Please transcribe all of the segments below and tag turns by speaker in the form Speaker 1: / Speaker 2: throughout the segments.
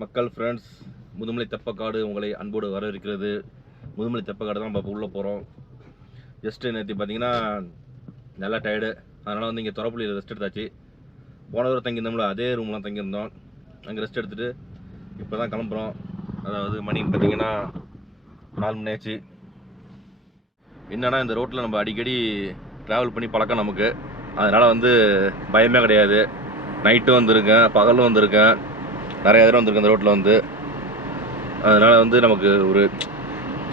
Speaker 1: மக்கள் ஃப்ரெண்ட்ஸ் முதுமலை தெப்பக்காடு உங்களை அன்போடு வரவேற்கிறது. முதுமலை தெப்பக்காடு தான் நம்ம உள்ளே போகிறோம் ஜஸ்ட்டு நேற்று பார்த்தீங்கன்னா நல்லா டயர்டு அதனால் வந்து இங்கே துறப்புள்ளியில் ரெஸ்ட் எடுத்தாச்சு. போன தடவை தங்கியிருந்தோம்ல அதே ரூம்லாம் தங்கியிருந்தோம். அங்கே ரெஸ்ட் எடுத்துகிட்டு இப்போ தான் கிளம்புறோம். அதாவது மணி பார்த்தீங்கன்னா நாலு மணி ஆச்சு. என்னென்னா இந்த ரோட்டில் நம்ம அடிக்கடி ட்ராவல் பண்ணி பழக்கம் நமக்கு. அதனால் வந்து பயமே கிடையாது. நைட்டும் வந்திருக்கேன் பகலும் வந்திருக்கேன். நிறைய தடவை வந்திருக்கு அந்த ரோட்டில் வந்து. அதனால் வந்து நமக்கு ஒரு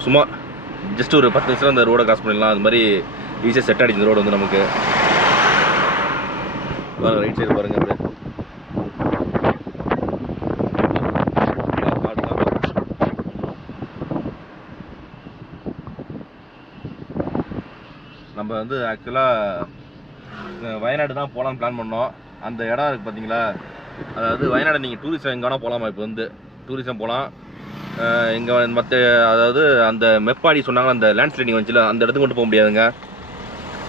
Speaker 1: சும்மா ஜஸ்ட் ஒரு பத்து நிமிஷம் அந்த ரோடை கிராஸ் பண்ணிடலாம். அது மாதிரி ஈஸியாக செட் ஆகிடுச்சு இந்த ரோடு வந்து நமக்கு. ரைட் சைடு பாருங்க அப்படியே. நம்ம வந்து ஆக்சுவலாக வயநாடு தான் போகலான்னு பிளான் பண்ணோம். அந்த இடம் இருக்குது பார்த்தீங்களா அதாவது வயநாடு நீங்கள் டூரிசம் எங்கே போகலாமா இப்போ வந்து டூரிசம் போகலாம் இங்கே மற்ற அதாவது அந்த மெப்பாடி சொன்னாங்க அந்த லேண்ட்ஸ்லைடிங் வந்துச்சுல அந்த இடத்துக்கு கொண்டு போக முடியாதுங்க.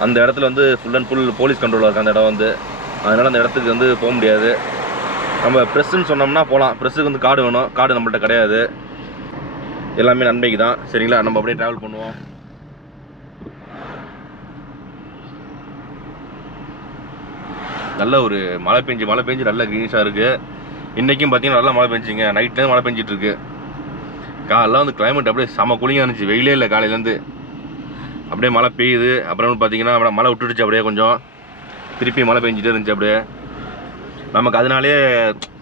Speaker 1: அந்த இடத்துல வந்து ஃபுல் அண்ட் ஃபுல் போலீஸ் கண்ட்ரோலாக இருக்குது அந்த இடம் வந்து. அதனால் அந்த இடத்துக்கு வந்து போக முடியாது. நம்ம ப்ரெஸ்ஸுன்னு சொன்னோம்னா போகலாம் ப்ரெஸ்ஸுக்கு வந்து கார்டு வேணும். கார்டு நம்மள்ட்ட கிடையாது. எல்லாமே நன்மைக்கு தான் சரிங்களா? நம்ம அப்படியே ட்ராவல் பண்ணுவோம். நல்ல ஒரு மழை பெஞ்சு மழை பெஞ்சு நல்ல க்ரீனிஷாக இருக்குது இன்றைக்கும் பார்த்தீங்கன்னா நல்லா மழை பெஞ்சுங்க. நைட்லேருந்து மழை பெஞ்சிட்டு இருக்கு காலைல வந்து கிளைமேட் அப்படியே செம கூலிங்காக இருந்துச்சு. வெயிலே இல்லை காலையிலேருந்து அப்படியே மழை பெய்யுது. அப்புறம் பார்த்தீங்கன்னா அப்படியே மழை விட்டுடுச்சு அப்படியே கொஞ்சம். திருப்பி மழை பெஞ்சிட்டே இருந்துச்சு அப்படியே. நமக்கு அதனாலே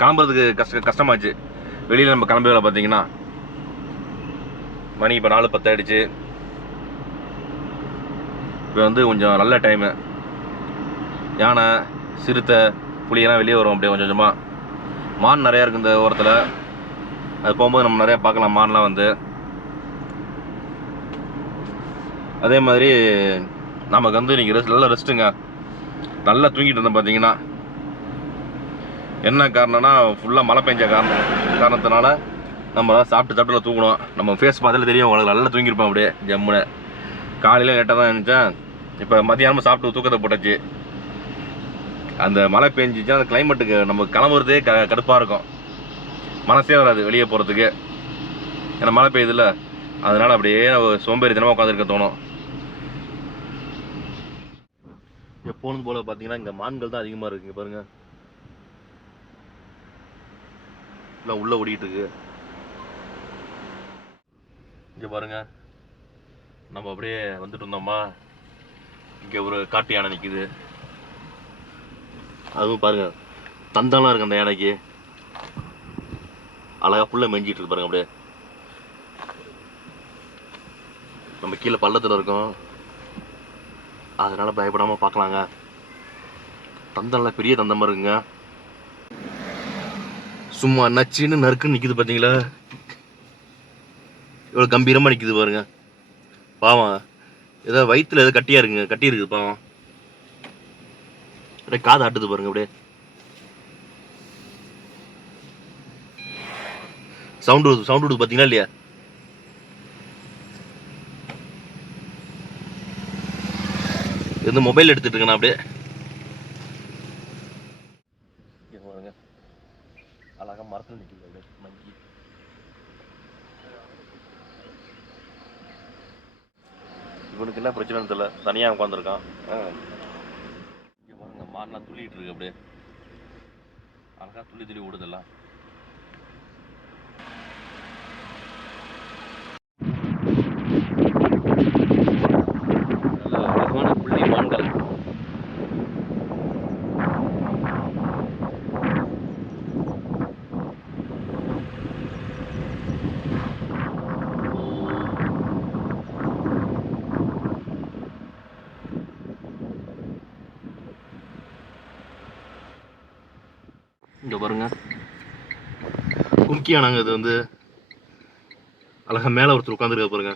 Speaker 1: கிளம்புறதுக்கு கஷ்ட கஷ்டமாச்சு. வெளியில் நம்ம கிளம்பல பார்த்தீங்கன்னா மணி இப்போ நாலு பத்தாயிடுச்சு. இப்போ வந்து கொஞ்சம் நல்ல டைமு யானை சிறுத்தை புளியெல்லாம் வெளியே வரும் அப்படியே கொஞ்சம் கொஞ்சமாக மான் நிறையா இருக்குது இந்த ஓரத்தில். அது போகும்போது நம்ம நிறையா பார்க்கலாம் மான்லாம் வந்து. அதே மாதிரி நமக்கு வந்து நீங்கள் ரெஸ்ட் நல்லா ரெஸ்ட்டுங்க நல்லா தூங்கிட்டு இருந்தோம் பார்த்தீங்கன்னா. என்ன காரணம்னா ஃபுல்லாக மழை பெஞ்ச காரணம் காரணத்தினால நம்ம தான் சாப்பிட்டு சாப்பிட்டு தூங்கணும். நம்ம ஃபேஸ் பார்த்தாலே தெரியும் உங்களுக்கு நல்லா தூங்கியிருப்பேன் அப்படியே. ஜம்முன்னு. காலையில் லேட்டாக தான் இருந்துச்சேன் இப்போ மதியானமும் சாப்பிட்டு தூக்கத்தை போட்டாச்சு. அந்த மழை பெஞ்சிச்சுன்னா அந்த கிளைமேட்டுக்கு நம்ம கிளம்புறதே க கடுப்பாக இருக்கும். மனசே வராது வெளியே போகிறதுக்கு ஏன்னா மழை பெய்யுதுல்ல. அதனால் அப்படியே சோம்பேறித்தனமாக உட்காந்துருக்க தோணும். எப்போதும் போல் பார்த்தீங்கன்னா இங்கே மான்கள் தான் அதிகமாக இருக்குங்க பாருங்க. இல்லை உள்ள ஓடிட்டு இருக்கு. இங்கே பாருங்க. நம்ம அப்படியே வந்துட்டு இருந்தோமா? இங்கே ஒரு காட்டு யானை நிற்கிது அதுவும் பாருங்க. தந்தம்லாம் இருக்கு அந்த யானைக்கு. அழகா புல்ல மெஞ்சிட்டு இருக்கு பாருங்க அப்படியே. நம்ம கீழே பள்ளத்தில் இருக்கோம். அதனால பயப்படாம பார்க்கலாங்க. தந்தம்லாம் பெரிய தந்தமா இருக்குங்க. சும்மா நச்சுன்னு நறுக்குன்னு நிற்குது பார்த்தீங்களா இவ்வளோ கம்பீரமாக நிற்குது பாருங்க. பாவம். ஏதோ வயிற்றுல ஏதோ கட்டியா இருக்குங்க கட்டி இருக்குது பாவம். அப்படியே காது ஆட்டுது பாருங்க அப்படியே. சவுண்ட் வருது சவுண்ட் வருது இல்லையா? எந்த மொபைல் எடுத்துட்டு இருக்கேன் அப்படியே. பாருங்க. அழகா மரத்தில் நிக்குது அப்படியே மங்கி. இவனுக்கு என்ன பிரச்சனைன்னு தெரியல. தனியாக உட்காந்துருக்கான் மாறினா பாருங்க துள்ளிட்டு இருக்கு அப்படியே. அழகா துள்ளி துள்ளி ஓடுதெல்லாம் நல்ல அழகான புள்ளி மான்கள் இங்க பாருங்க கும்கியானாங்க இது வந்து அழகா மேல ஒருத்தர் உட்காந்துருக்க பாருங்க.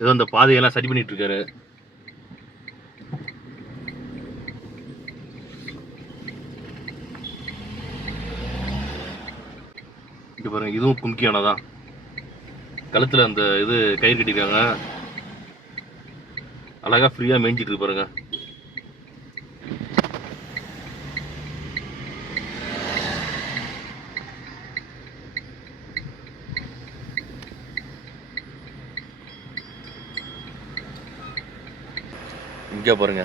Speaker 1: ஏதோ அந்த பாதையெல்லாம் சரி பண்ணிட்டு இருக்காரு இங்க பாருங்க இதுவும் கும்கியானா தான். கழுத்துல அந்த இது கயிறு கட்டிருக்காங்க அழகா ஃப்ரீயா மேய்ஞ்சிட்டு இருக்கு பாருங்க. இங்கே பாருங்க.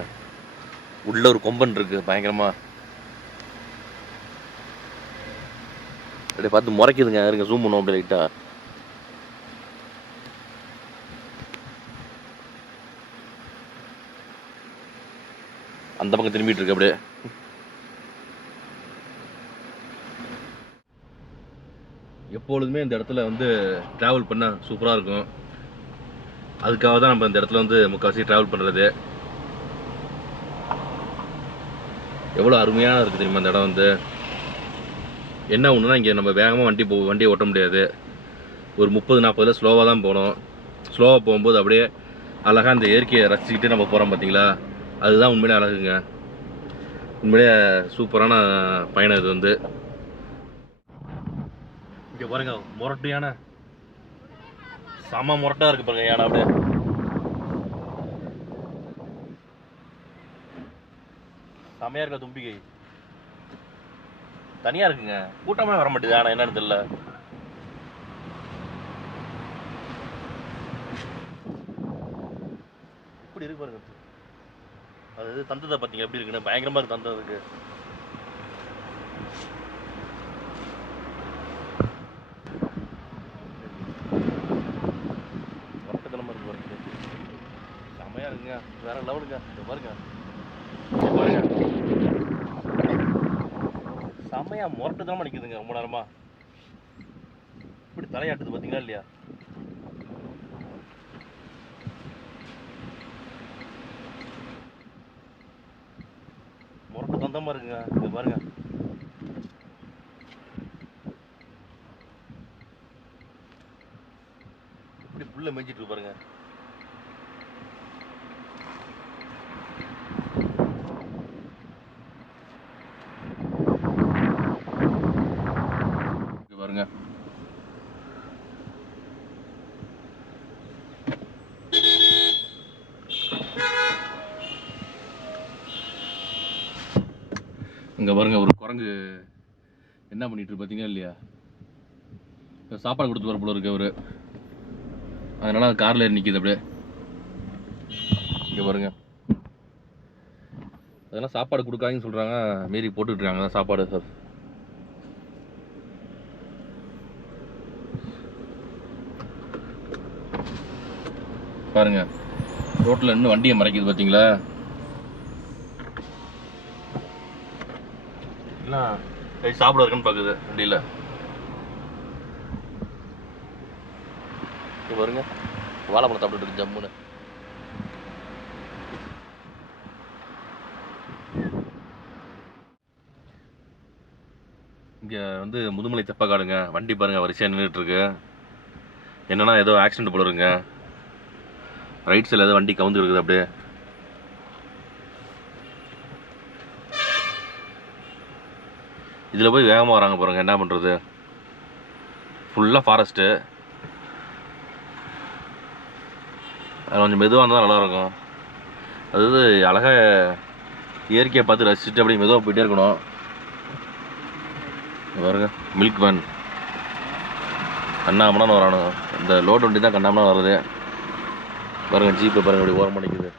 Speaker 1: உள்ள ஒரு கொம்பன் இருக்கு பயங்கரமா. அப்படியே பார்த்து முறைக்குதுங்க இருங்க ஜூம் பண்ணுவோம் அப்படியே லைட்டா அந்த பக்கம் திரும்பிட்டு இருக்கு அப்படியே. எப்பொழுதுமே இந்த இடத்துல வந்து ட்ராவல் பண்ணால் சூப்பராக இருக்கும். அதுக்காக தான் நம்ம இந்த இடத்துல வந்து முக்கால்வாசி ட்ராவல் பண்ணுறது எவ்வளோ அருமையான இருக்குது தெரியுமா அந்த இடம் வந்து? என்ன ஒன்றுனா இங்கே நம்ம வேகமாக வண்டி போ வண்டியை ஓட்ட முடியாது. ஒரு முப்பது நாற்பதுல ஸ்லோவாக தான் போகணும் ஸ்லோவாக போகும்போது அப்படியே அழகாக அந்த இயற்கையை ரசிச்சுக்கிட்டு நம்ம போகிறோம் பார்த்தீங்களா அதுதான் உண்மையிலே அழகுங்க. உண்மையிலே சூப்பரான பயணம் இது வந்து. இங்கே பாருங்க முரட்டையான செம முரட்டாக இருக்குது பாருங்க யானை அப்படியே. செமையா இருக்கா தும்பிக்கை தனியா இருக்குங்க. கூட்டமே வர மாட்டேது ஆனால் என்னன்னு தெரியல. இப்படி இருக்கு பாருங்க. அது தந்ததை பார்த்தீங்க எப்படி இருக்குன்னு? பயங்கரமா இருக்கு தந்தம் இருக்கு. வட்டத்தனமா இருக்கு இருக்குங்க. வேற லெவலுங்க இங்க பாருங்க இங்க பாருங்க செம்மையா முரட்டு தான் நிக்குதுங்க ரொம்ப நேரமா. இப்படி தலையாட்டுது பார்த்தீங்களா இல்லையா? முரட்டு தந்தமா இருக்குங்க இங்க பாருங்க. இப்படி புல்ல மேய்ஞ்சிட்டு பாருங்க இங்க பாருங்க இங்கே பாருங்க ஒரு குரங்கு என்ன பண்ணிட்டு பார்த்தீங்களா இல்லையா? சாப்பாடு கொடுத்து வர போல இருக்கு அவரு. அதனால அது கார்ல ஏறி நிக்குது அப்படியே. இங்கே பாருங்க. அதெல்லாம் சாப்பாடு கொடுக்காங்கன்னு சொல்கிறாங்க மீறி போட்டுட்ருக்காங்க சாப்பாடு சார். பாருங்க. ரோட்டில் இன்னும் வண்டியை மறைக்குது பார்த்தீங்களா ஏய், சாப்பிட இருக்குன்னு பாக்குது வண்டியில பாருங்க. வாழைப்பழம் சாப்பிட்டுட்டு இருக்கு ஜம்முன்னு. இங்க வந்து முதுமலை தெப்பக்காடுங்க. வண்டி பாருங்க வரிசையா நின்றுட்டு இருக்கு என்னன்னா ஏதோ ஆக்சிடென்ட் போல இருக்குங்க. ரைட் சைடில் ஏதோ வண்டி கவுந்து இருக்குது அப்படியே. இதில் போய் வேகமாக வராங்க பாருங்க. என்ன பண்ணுறது ஃபுல்லாக ஃபாரஸ்ட்டு அது கொஞ்சம் மெதுவாக இருந்தால் நல்லாயிருக்கும் அதாவது அழகாக இயற்கையை பார்த்து ரசிச்சுட்டு அப்படியே மெதுவாக போயிட்டே இருக்கணும். பாருங்க மில்க் வேன் கண்ணாமனான்னு வரானுங்க இந்த லோடு வண்டி தான் கண்ணாமண்ணா வருது. பாருங்க ஜீப்பை பாருங்க அப்படி ஓரமாக நிற்குது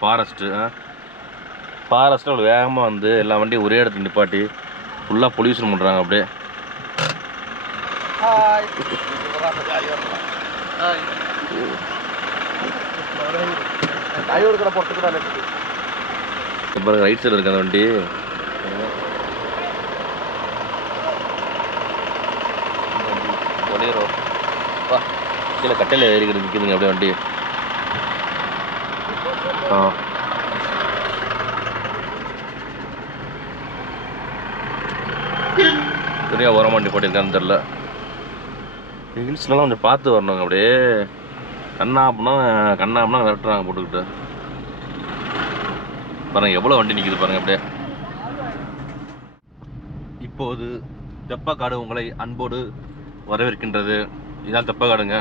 Speaker 1: ஃபாரஸ்ட்டு ஃபாரஸ்ட்டில் அவ்வளோ வேகமாக வந்து எல்லா வண்டியும் ஒரே இடத்துல நிப்பாட்டி ஃபுல்லாக பொல்யூஷன் பண்ணுறாங்க அப்படியே. பாருங்க ரைட் சைடில் இருக்கு அந்த வண்டி. கீழே கட்டையில் ஏறிக்கிட்டு நிற்குதுங்க அப்படியே வண்டி. ஆ. சரியா உரம் வண்டி போட்டிருக்கான்னு தெரில ஹில்ஸ்லாம் கொஞ்சம் பார்த்து வரணுங்க அப்படியே கண்ணா அப்படின்னா கண்ணா விரட்டுறாங்க போட்டுக்கிட்டு. பாருங்க எவ்வளோ வண்டி நிற்கிது பாருங்க அப்படியே. இப்போது தெப்பக்காடு உங்களை அன்போடு வரவேற்கின்றது. இதுதான் தெப்பக்காடுங்க.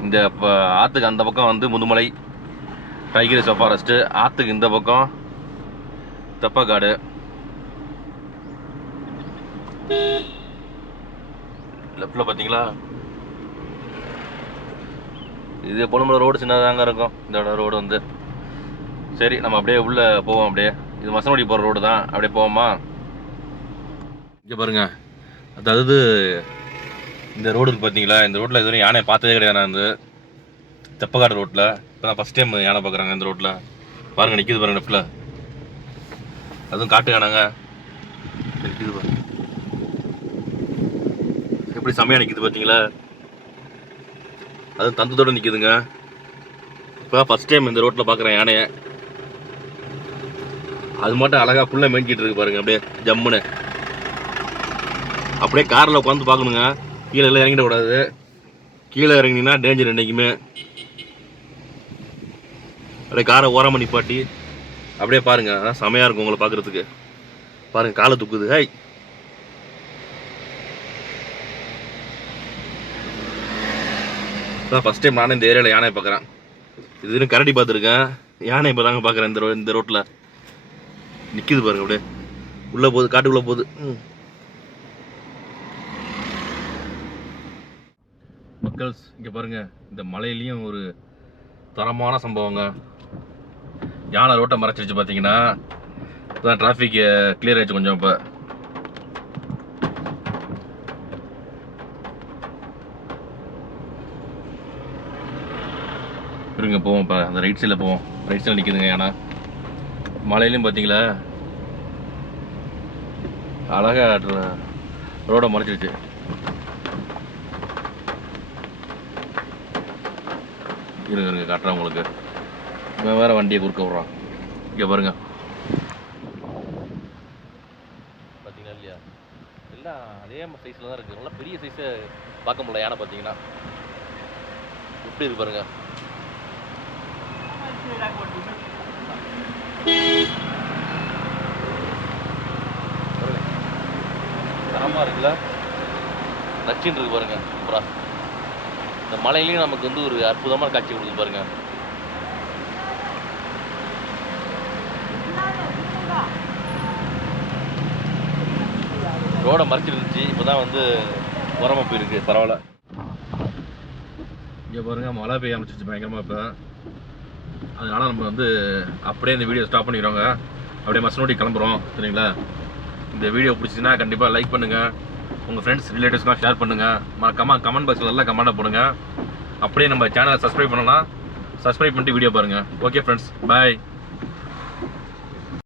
Speaker 1: இந்த இப்போ ஆற்றுக்கு அந்த பக்கம் வந்து முதுமலை டைகர் ரிசர்வ் ஃபாரஸ்ட்டு ஆற்றுக்கு இந்த பக்கம் தெப்பக்காடு. லெஃப்டில் பார்த்தீங்களா இது பொண்ணுமலை ரோடு சின்னதாங்க இருக்கும். இந்த ரோடு வந்து. சரி நம்ம அப்படியே உள்ளே போவோம் அப்படியே. இது மசனோடி போகிற ரோடு தான். அப்படியே போவோமா? இங்கே பாருங்க. அதாவது இந்த ரோடு பார்த்தீங்களா இந்த ரோட்டில் இதுவரை யானையை பார்த்ததே கிடையாது நான் வந்து. செப்பக்காடு ரோட்டில் இப்போ தான் ஃபஸ்ட் டைம் யானை பார்க்குறாங்க இந்த ரோட்டில் பாருங்கள் நிற்கிது பாருங்க லெஃப்டில் அதுவும் காட்டு யானைங்க. நிற்கிது பாருங்க. எப்படி செமையாக நிற்கிது பார்த்தீங்களா அதுவும் தந்தத்தோடு நிற்கிதுங்க இப்போ ஃபஸ்ட் டைம் இந்த ரோட்டில் பார்க்குறேன் யானையை. அது மட்டும் அழகாக ஃபுல்லாக மேய்ஞ்சிட்டு இருக்கு பாருங்க அப்படியே ஜம்முன்னு. அப்படியே காரில் உட்காந்து பார்க்கணுங்க கீழே எல்லாம் இறங்கிடக்கூடாது. கீழே இறங்கினீங்கன்னா டேஞ்சர் என்றைக்குமே அப்படியே காரை ஓரமாக நிப்பாட்டி அப்படியே பாருங்க அதான் செமையாக இருக்கும் உங்களை பார்க்குறதுக்கு. பாருங்க காலை தூக்குது. ஹாய் அதான் ஃபஸ்ட் டைம் நானே இந்த ஏரியாவில் யானை பார்க்குறேன். இது கரடி பார்த்துருக்கேன். யானை இப்போ தாங்க பார்க்குறேன் இந்த ரோ இந்த ரோட்டில் நிற்கிது பாருங்க அப்படியே. உள்ளே போகுது காட்டுக்குள்ளே போகுது. ம். மக்கள்ஸ் இங்கே பாருங்க இந்த மலையிலையும் ஒரு தரமான சம்பவங்க. யானை ரோட்டை மறைச்சிருச்சு பார்த்தீங்கன்னா இப்போதான் டிராஃபிக் கிளியர் ஆயிடுச்சு கொஞ்சம் இப்போ. இருங்க போவோம் இப்போ. அந்த ரைட் சைடில் போவோம். ரைட் சைடில் நிற்கிதுங்க யானை. மலையிலையும் பார்த்தீங்களா அழகாக ரோடை மறைச்சிருச்சு. இருங்க இருங்க காட்டுறேன் உங்களுக்கு. இவன் வேற வண்டியை குறுக்க விட்றான். இங்கே பாருங்க. பார்த்தீங்களா இல்லையா? எல்லாம் அதே சைஸில் தான் இருக்குது நல்லா பெரிய சைஸை பார்க்க முடியல யானை பார்த்தீங்கன்னா எப்படி இருக்கு பாருங்க. தரமாக இருக்குல்ல? நச்சுன்னு இருக்கு பாருங்க. அப்புறம் இந்த மலையிலையும் நமக்கு வந்து ஒரு அற்புதமான காட்சி கொடுக்குது பாருங்க. ரோடை மறைச்சிருந்துச்சு. இப்போதான் வந்து உரமா போயிருக்கு. பரவாயில்ல. இங்கே பாருங்க மழை பெய்ய ஆரம்பிச்சிருச்சு பயங்கரமாக இப்போ. அதனால நம்ம வந்து அப்படியே இந்த வீடியோ ஸ்டாப் பண்ணிக்கிறோங்க. அப்படியே மசனோட்டி கிளம்புறோம் சரிங்களா? இந்த வீடியோ பிடிச்சிச்சுன்னா கண்டிப்பாக லைக் பண்ணுங்கள் உங்கள் ஃப்ரெண்ட்ஸ் ரிலேட்டிவ்ஸ்லாம் ஷேர் பண்ணுங்கள் மறக்காமல் கமெண்ட் பாக்ஸில் எல்லாம் கமெண்டாக போடுங்க. அப்படியே நம்ம சேனலை சப்ஸ்கிரைப் பண்ணலாம். சப்ஸ்கிரைப் பண்ணிட்டு வீடியோ பாருங்கள் ஓகே ஃப்ரெண்ட்ஸ் பாய்